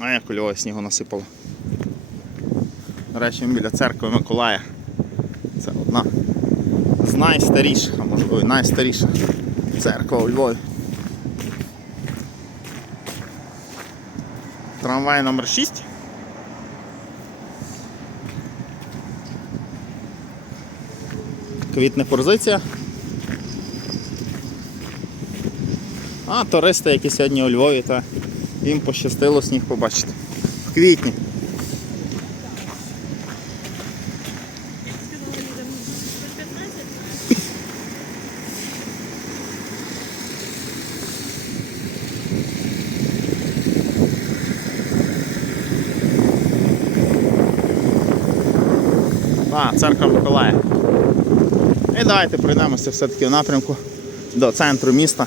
А як у Львові снігу насипало. До речі, біля церкви Миколая. Це одна з найстаріших, а можливо найстаріша церква у Львові. Трамвай номер 6. Квітне позиція. А туристи, які сьогодні у Львові, та їм пощастило сніг побачити. В квітні. А, церква Миколая. І давайте пройдемося все-таки в напрямку до центру міста.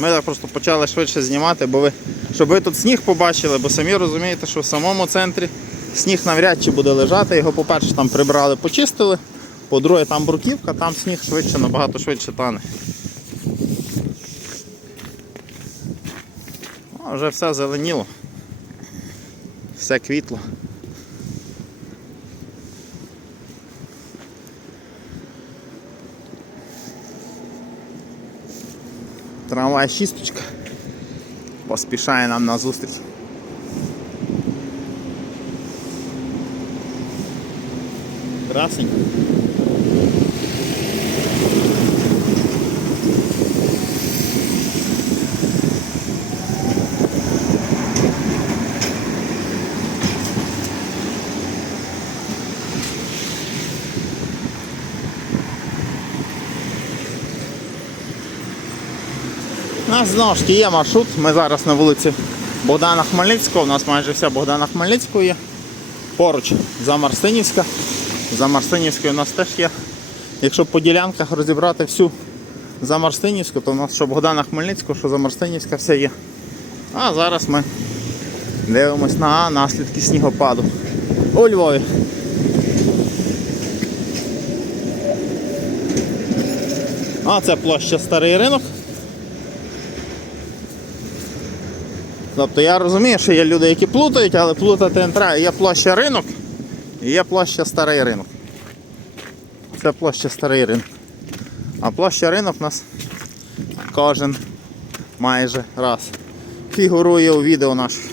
Ми так просто почали швидше знімати, бо ви, щоб ви тут сніг побачили, бо самі розумієте, що в самому центрі сніг навряд чи буде лежати. Його, по-перше, там прибрали, почистили. По-друге, там бруківка, там сніг швидше, набагато швидше тане. А, вже все зеленіло. Все квітло. Трамвай шісточка поспішає нам на зустріч. Красень. У нас знову ж таки є маршрут. Ми зараз на вулиці Богдана Хмельницького. У нас майже вся Богдана Хмельницького є. Поруч за Марсинівська. За Марсинівською у нас теж є. Якщо по ділянках розібрати всю за Марсинівську, то у нас що Богдана Хмельницького, що за Марсинівська все є. А зараз ми дивимось на наслідки снігопаду у Львові. А це площа Старий ринок. Тобто я розумію, що є люди, які плутають, але плутати не треба. Є площа ринок і є площа старий ринок. Це площа старий ринок. А площа ринок у нас кожен майже раз фігурує у відео наших.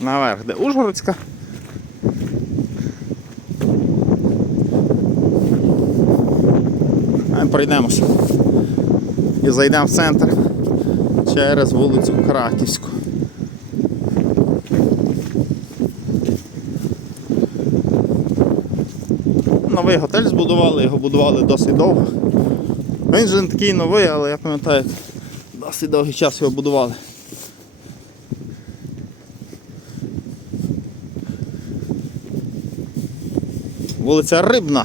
Наверх, де Ужгородська. Пройдемося. І зайдемо в центр через вулицю Краківську. Новий готель збудували, його будували досить довго. Він же не такий новий, але я пам'ятаю, досить довгий час його будували. Вулиця Рибна.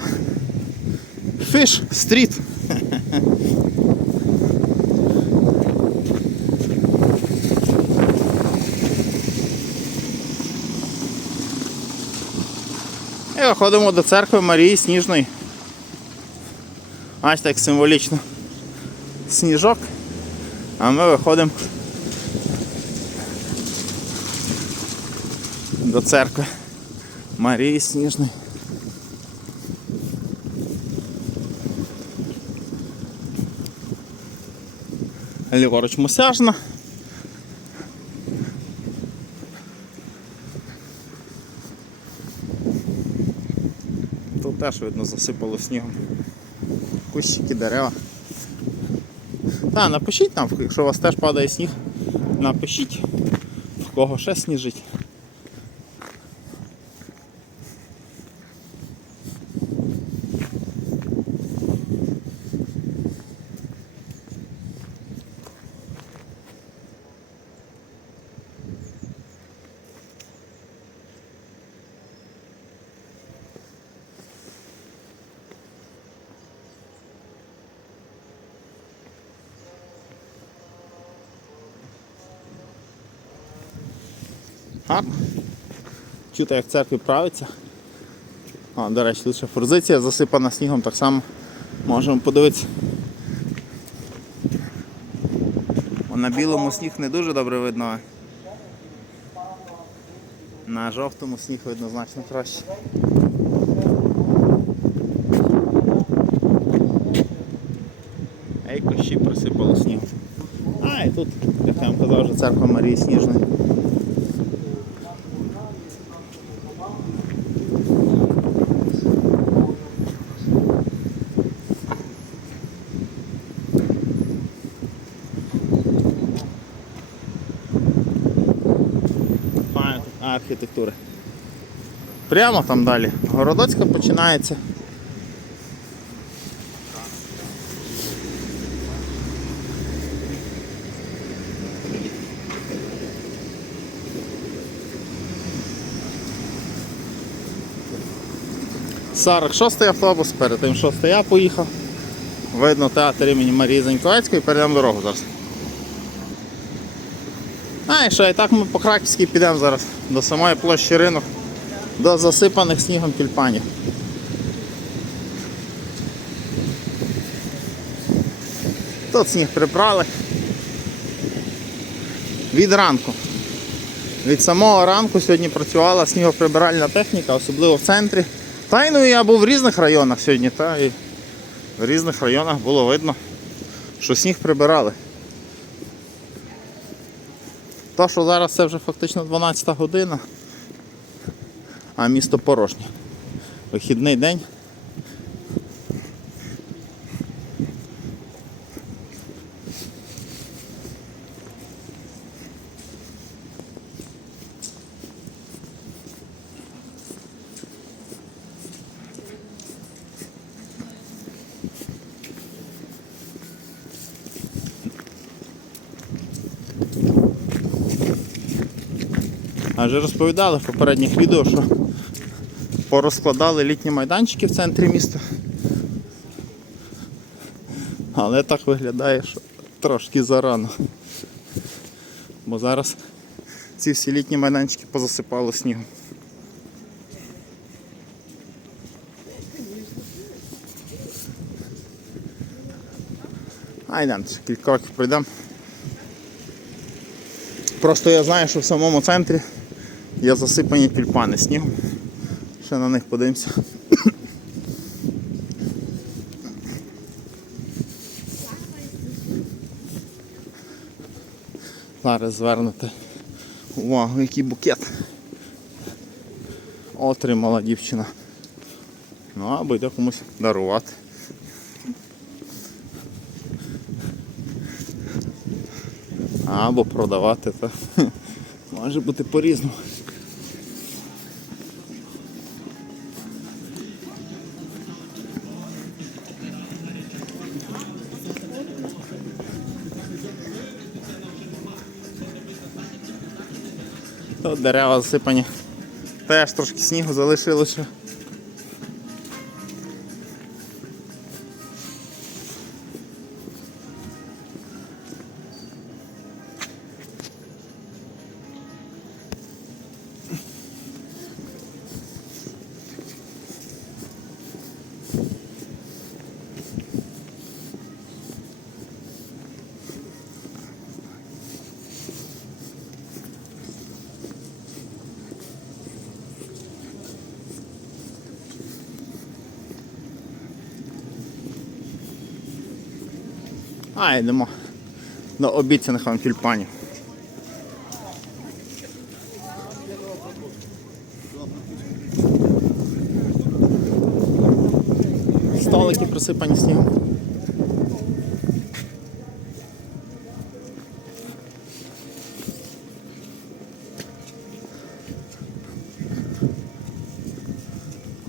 Фіш стріт. І виходимо до церкви Марії Сніжної. Ось так символічно. Сніжок. А ми виходимо до церкви Марії Сніжної. Ліворуч Мосяжна. Тут теж видно засипало снігом. Кущики, дерева. Та, напишіть нам, якщо у вас теж падає сніг, напишіть, в кого ще сніжить. Гарно. Чути, як церкві правиться. А, до речі, лише форзиція засипана снігом, так само можемо подивитися. О, На білому сніг не дуже добре видно. На жовтому сніг видно значно краще. Ей, кущі присипало снігом. А, і тут, як я вам казав, вже церква Марії Сніжної. Тут. Прямо там далі. Городоцька починається. Сорок шостий автобус, перед тим шостий я поїхав. Видно театр імені Марії Заньковецької, перейдемо дорогу зараз. А, і що, і так ми по Краківській підемо зараз до самої площі ринок, до засипаних снігом тюльпанів. Тут сніг прибрали. Від ранку. Від самого ранку сьогодні працювала снігоприбиральна техніка, особливо в центрі. Та й ну я був в різних районах сьогодні, та і в різних районах було видно, що сніг прибирали. То, що зараз це вже фактично 12 година, а місто порожнє. Вихідний день. А вже розповідали в попередніх відео, що порозкладали літні майданчики в центрі міста. Але так виглядає, що трошки зарано. Бо зараз ці всі літні майданчики позасипало снігом. А йдемо, кілька років пройдемо. Просто я знаю, що в самому центрі є засипані тюльпани снігом. Ще на них подивимося. Зараз звернете увагу, який букет отримала дівчина. Ну або йде комусь дарувати. Або продавати, то може бути по-різному. Дерева засипані. Теж трошки снігу залишилося. А, йдемо до обіцяних вам тюльпанів. Столики присипані снігом.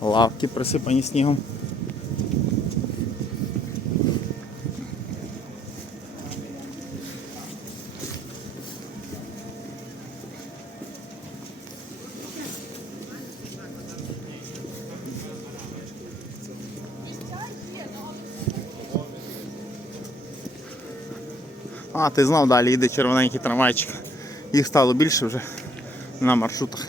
Лавки присипані снігом. А, ти знав, далі йде червоненький трамвайчик. Їх стало більше вже на маршрутах.